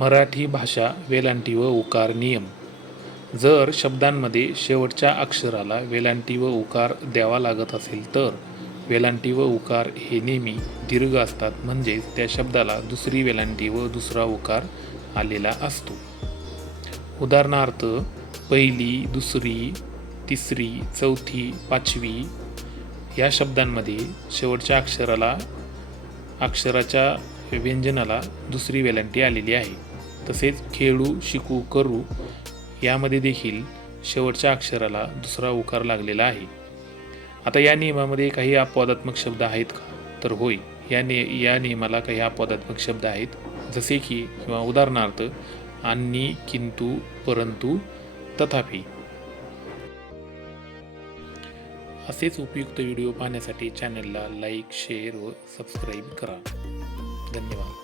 मराठी भाषा वेलांटी व उकार नियम. जर शब्दांमध्ये शेवटच्या अक्षराला वेलांटी व उकार द्यावा लागत असेल तर वेलांटी व उकार हे नेहमी दीर्घ असतात. म्हणजेच त्या शब्दाला दुसरी वेलांटी व दुसरा उकार आलेला असतो. उदाहरणार्थ पहिली दुसरी तिसरी चौथी पाचवी या शब्दांमध्ये शेवटच्या अक्षराला अक्षराच्या व्यंजनाला दुसरी वेलांटी आलेली आहे. तसेच खेळू शिकू करू यामध्ये देखील शेवटच्या अक्षराला दुसरा उकार लागलेला आहे. आता या नियमामध्ये काही अपवादात्मक शब्द आहेत का? तर होय या ने या नियमाला काही अपवादात्मक शब्द आहेत. जसे की किंवा उदाहरणार्थ आणि किंतु परंतु तथापि. असेच उपयुक्त व्हिडिओ पाहण्यासाठी चॅनलला लाईक शेअर व सबस्क्राईब करा. धन्यवाद.